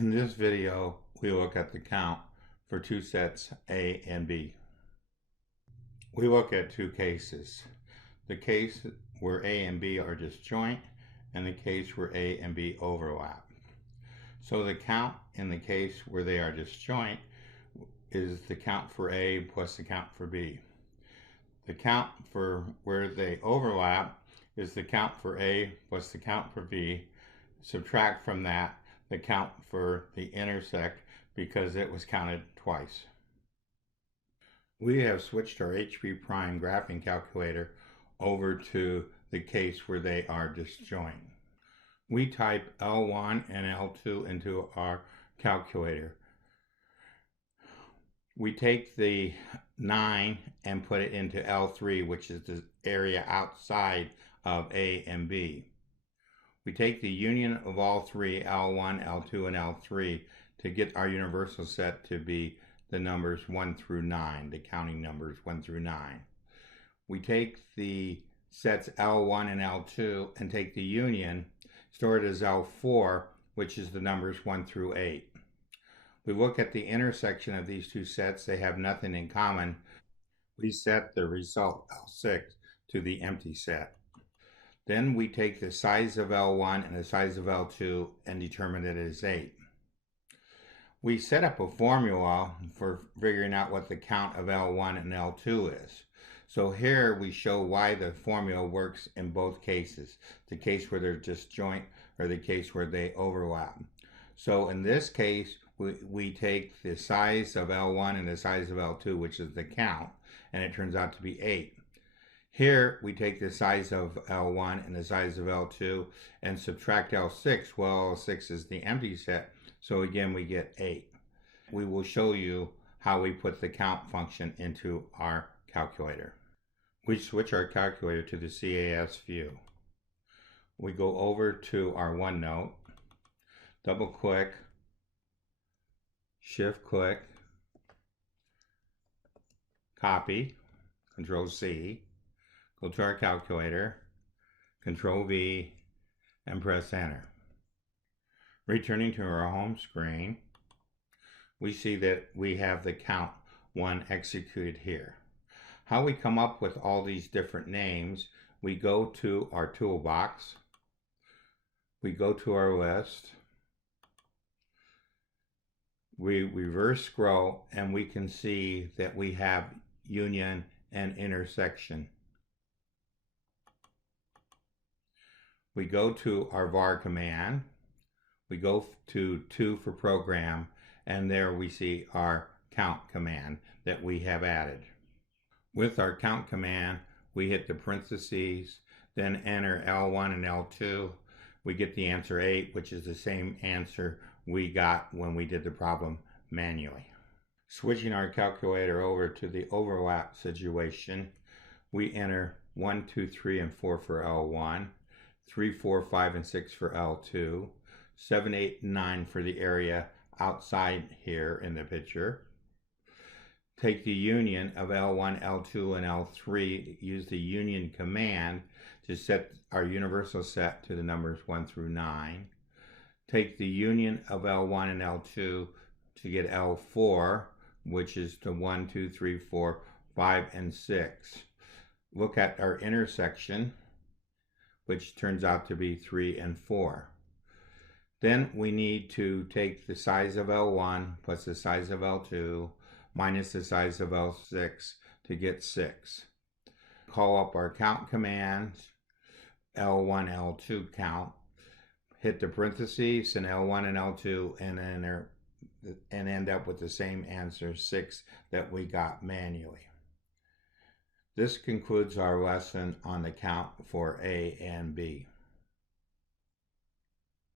In this video, we look at the count for two sets A and B. We look at two cases. The case where A and B are disjoint and the case where A and B overlap. So the count in the case where they are disjoint is the count for A plus the count for B. The count for where they overlap is the count for A plus the count for B. Subtract from that the count for the intersect because it was counted twice. We have switched our HP prime graphing calculator over to the case where they are disjoint. We type L1 and L2 into our calculator. We take the 9 and put it into L3, which is the area outside of A and B. We take the union of all three, L1, L2, and L3, to get our universal set to be the numbers 1 through 9, the counting numbers 1 through 9. We take the sets L1 and L2 and take the union, store it as L4, which is the numbers 1 through 8. We look at the intersection of these two sets. They have nothing in common. We set the result L6 to the empty set. Then we take the size of L1 and the size of L2 and determine that it is 8. We set up a formula for figuring out what the count of L1 and L2 is. So here we show why the formula works in both cases, the case where they're disjoint or the case where they overlap. So in this case, we take the size of L1 and the size of L2, which is the count, and it turns out to be 8. Here we take the size of L1 and the size of L2 and subtract L6. Well, L6 is the empty set, so again we get 8. We will show you how we put the count function into our calculator. We switch our calculator to the CAS view. We go over to our Onenote, double click, shift click, copy, Control C, go to our calculator, Control V, and press enter. Returning to our home screen, we see that we have the count 1 executed here. How we come up with all these different names, we go to our toolbox, we go to our list, we reverse scroll, and we can see that we have union and intersection. We go to our var command, we go to 2 for program, and there we see our count command that we have added. With our count command, we hit the parentheses, then enter L1 and L2. We get the answer 8, which is the same answer we got when we did the problem manually. Switching our calculator over to the overlap situation, we enter 1, 2, 3, and 4 for L1, 3, 4, 5, and 6 for L2, 7, 8, and 9 for the area outside here in the picture. Take the union of L1, L2, and L3, use the union command to set our universal set to the numbers 1 through 9. Take the union of L1 and L2 to get L4, which is to 1, 2, 3, 4, 5, and 6. Look at our intersection, which turns out to be 3 and 4. Then we need to take the size of L1 plus the size of L2 minus the size of L6 to get 6. Call up our count commands, L1, L2 count, hit the parentheses and L1 and L2 and enter and end up with the same answer 6 that we got manually. This concludes our lesson on the count for A and B.